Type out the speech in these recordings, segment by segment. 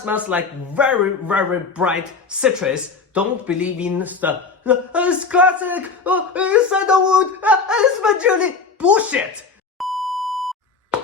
smells like very, very bright citrus. Don't believe in it's classic, it's sandalwood, it's patchouli. Bullshit!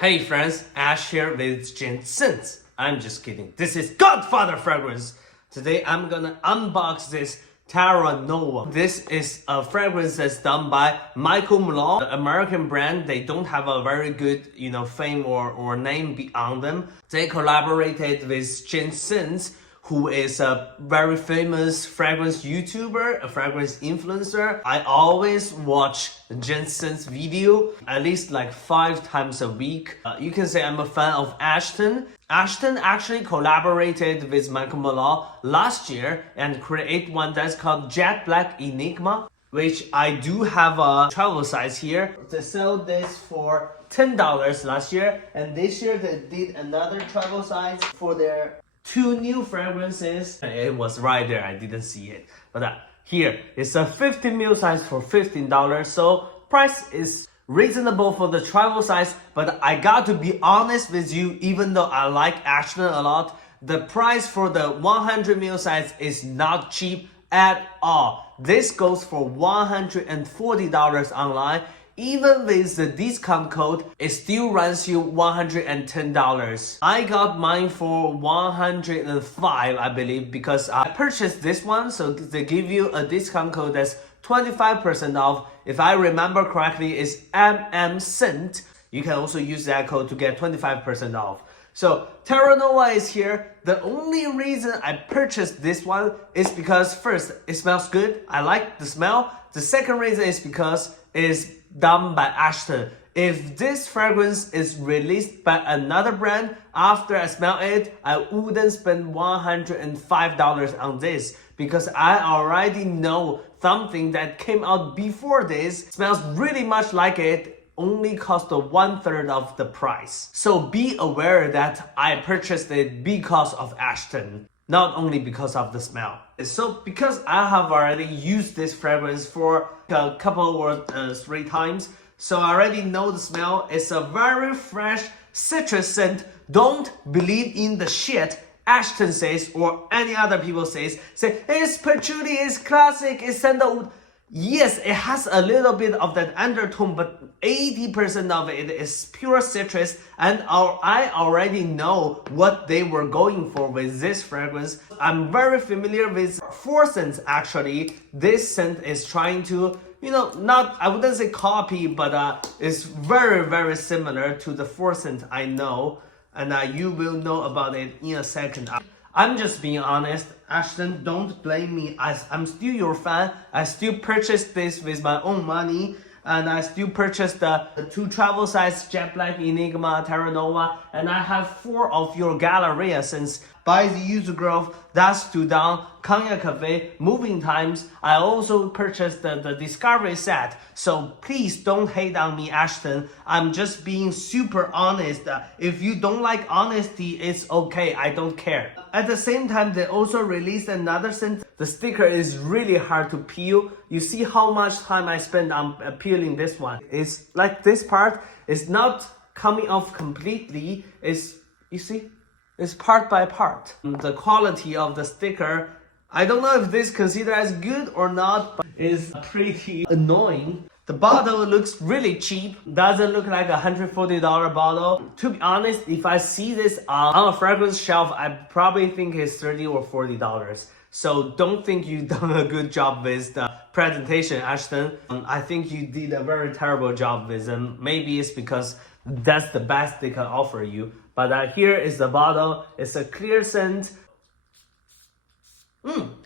Hey friends, Ash here with Gents. I'm just kidding. This is Godfather fragrance. Today I'm gonna unbox this Terra Nova. This is a fragrance that's done by Malul, the American brand. They don't have a very good, fame or name beyond them. They collaborated with Gents, who is a very famous fragrance YouTuber, a fragrance influencer. I always watch Jensen's video at least like 5 times a week. You can say I'm a fan of Ashton. Ashton actually collaborated with Malul last year and create one that's called Jet Black Enigma, which I do have a travel size here. They sell this for $10 last year, and this year they did another travel size for their 2 new fragrances. It was right there, I didn't see it. But here, it's a 50 ml size for $15. So price is reasonable for the travel size, but I got to be honest with you, even though I like Ashton a lot, the price for the 100 ml size is not cheap at all. This goes for $140 online. Even with the discount code, it still runs you $110. I got mine for $105, I believe, because I purchased this one, so they give you a discount code that's 25% off. If I remember correctly, it's MM-CENT. You can also use that code to get 25% off. So Terra Nova is here. The only reason I purchased this one is because first, it smells good. I like the smell. The second reason is because it's done by Ashton. If this fragrance is released by another brand, after I smell it, I wouldn't spend $105 on this, because I already know something that came out before this smells really much like it, only cost 1/3 of the price. So be aware that I purchased it because of Ashton, not only because of the smell. So because I have already used this fragrance for a couple or 3 times, so I already know the smell. It's a very fresh citrus scent. Don't believe in the shit Ashton says or any other people say it's patchouli, it's classic, it's sandalwood. Yes, it has a little bit of that undertone, but 80% of it is pure citrus, and I already know what they were going for with this fragrance. I'm very familiar with 4 scents actually. This scent is trying to, I wouldn't say copy, but it's very, very similar to the 4 scent I know, and you will know about it in a second. I'm just being honest. Ashton, don't blame me. I'm still your fan. I still purchased this with my own money. And I still purchased the 2 travel size Jet Black Enigma, Terra Nova. And I have 4 of your Galleria scents. By the User Grove, Dusk to Dawn, Cognac Cafe, Moving Times. I also purchased the Discovery set. So please don't hate on me, Ashton. I'm just being super honest. If you don't like honesty, it's okay. I don't care. At the same time, they also released another scent. The sticker is really hard to peel. You see how much time I spent on peeling this one. It's like this part is not coming off completely. You see? It's part by part. The quality of the sticker, I don't know if this is considered as good or not, but it's pretty annoying. The bottle looks really cheap. Doesn't look like a $140 bottle. To be honest, if I see this on a fragrance shelf, I probably think it's $30 or $40. So don't think you've done a good job with the presentation, Ashton. I think you did a very terrible job with them. Maybe it's because that's the best they can offer you. But here is the bottle. It's a clear scent.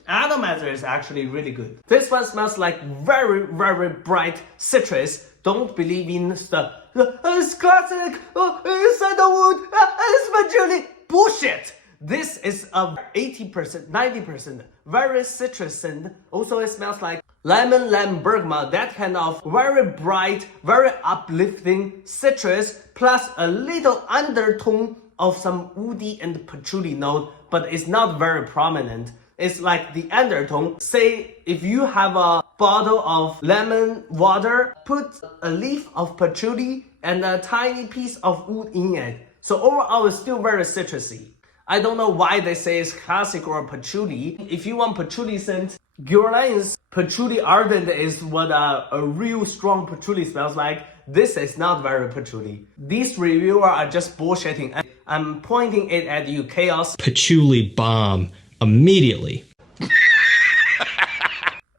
Atomizer is actually really good. This one smells like very, very bright citrus. Don't believe in it's classic, it's sandalwood, it's patchouli. Bullshit! This is a 80%, 90% very citrus scent. Also, it smells like lemon bergamot, that kind of very bright, very uplifting citrus, plus a little undertone of some woody and patchouli note, but it's not very prominent. It's like the undertone. Say if you have a bottle of lemon water, put a leaf of patchouli and a tiny piece of wood in it. So overall, it's still very citrusy. I don't know why they say it's classic or patchouli. If you want patchouli scent, Guerlain's patchouli ardent is what a real strong patchouli smells like. This is not very patchouli. These reviewers are just bullshitting. I'm pointing it at you, Chaos. Patchouli bomb immediately.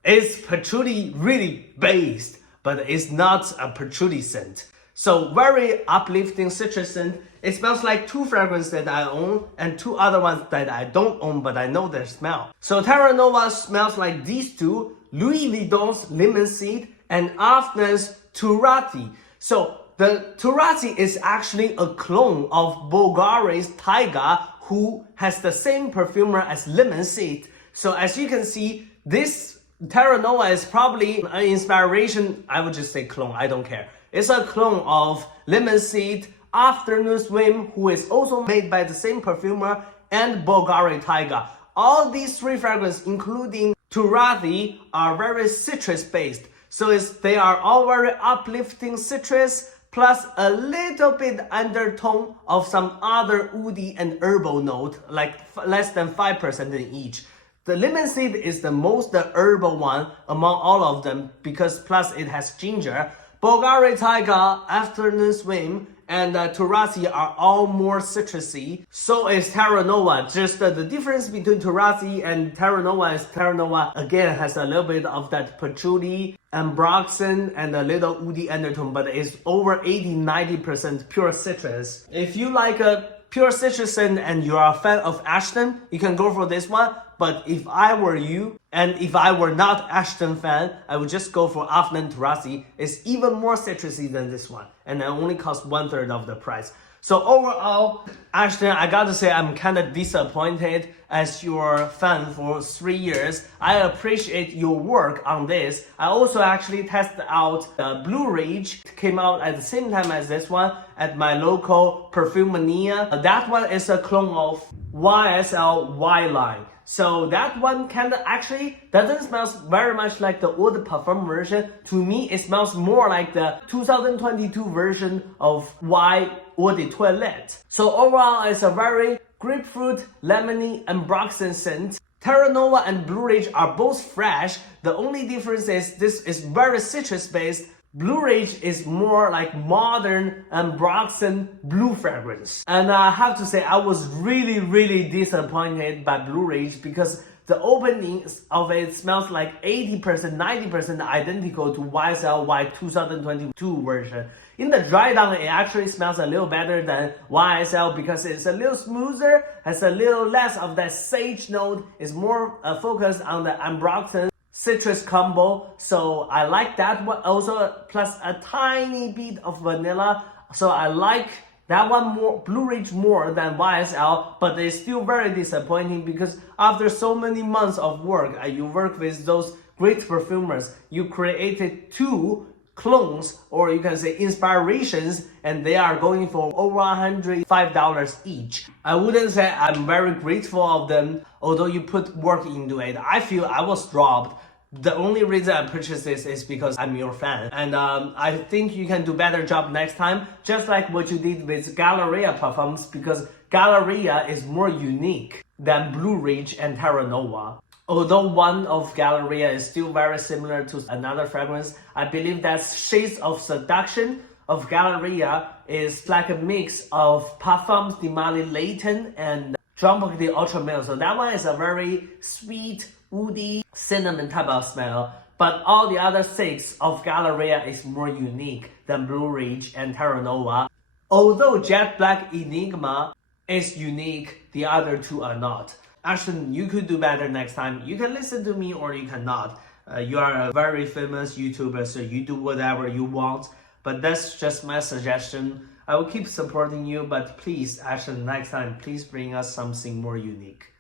It's patchouli really based, but it's not a patchouli scent. So very uplifting citrus scent. It smells like two fragrances that I own and two other ones that I don't own, but I know their smell. So Terra Nova smells like these two, Louis Vuitton's Lemon Seed and Afnan's Turati. So the Turati is actually a clone of Bulgari's Taiga, who has the same perfumer as Lemon Seed. So as you can see, this Terra Nova is probably an inspiration, I would just say clone, I don't care. It's a clone of Lemon Seed, Afternoon Swim, who is also made by the same perfumer, and Bulgari Taiga. All these three fragrances, including Turati, are very citrus based. So they are all very uplifting citrus, plus a little bit undertone of some other woody and herbal note, like less than 5% in each. The Lemon Seed is the most herbal one among all of them because plus it has ginger. Bulgari Taiga, Afternoon Swim, and Turati are all more citrusy. So is Terra Nova. Just the difference between Turati and Terra Nova is Terra Nova again has a little bit of that patchouli, ambroxan, and a little woody undertone, but it's over 80-90% pure citrus. If you like a pure citrus scent and you are a fan of Ashton, you can go for this one. But if I were you, and if I were not Ashton fan, I would just go for Afnan Turasi. It's even more citrusy than this one, and it only costs 1/3 of the price. So overall, Ashton, I gotta say I'm kind of disappointed as your fan for 3 years. I appreciate your work on this. I also actually tested out the Blue Rage. It came out at the same time as this one at my local Perfumania. That one is a clone of YSL Y-Line. So that one kind of actually doesn't smell very much like the old parfum version. To me, it smells more like the 2022 version of Y Eau de Toilette. So overall, it's a very grapefruit, lemony, ambroxan scent. Terra Nova and Blue Rage are both fresh. The only difference is this is very citrus based. Blue Rage is more like modern ambroxan blue fragrance. And I have to say I was really disappointed by Blue Rage because the opening of it smells like 80%, 90% identical to YSL Y 2022 version. In the dry down, it actually smells a little better than YSL because it's a little smoother, has a little less of that sage note, is more focused on the ambroxan citrus combo. So I like that one also, plus a tiny bit of vanilla. So I like that one more, Blue Ridge, more than YSL, but it's still very disappointing because after so many months of work, you work with those great perfumers, you created two clones, or you can say inspirations, and they are going for over $105 each. I wouldn't say I'm very grateful of them, although you put work into it. I feel I was robbed. The only reason I purchased this is because I'm your fan. And I think you can do better job next time, just like what you did with Galleria Parfums, because Galleria is more unique than Blue Ridge and Terra Nova. Although one of Galleria is still very similar to another fragrance, I believe that Shades of Seduction of Galleria is like a mix of Parfums de Mali Layton and Jean Paul de Ultra Male. So that one is a very sweet, woody, cinnamon type of smell. But all the other six of Galleria is more unique than Blue Ridge and Terra Nova. Although Jet Black Enigma is unique, the other two are not. Ashton, you could do better next time. You can listen to me or you cannot. You are a very famous YouTuber, so you do whatever you want. But that's just my suggestion. I will keep supporting you, but please, Ashton, next time, please bring us something more unique.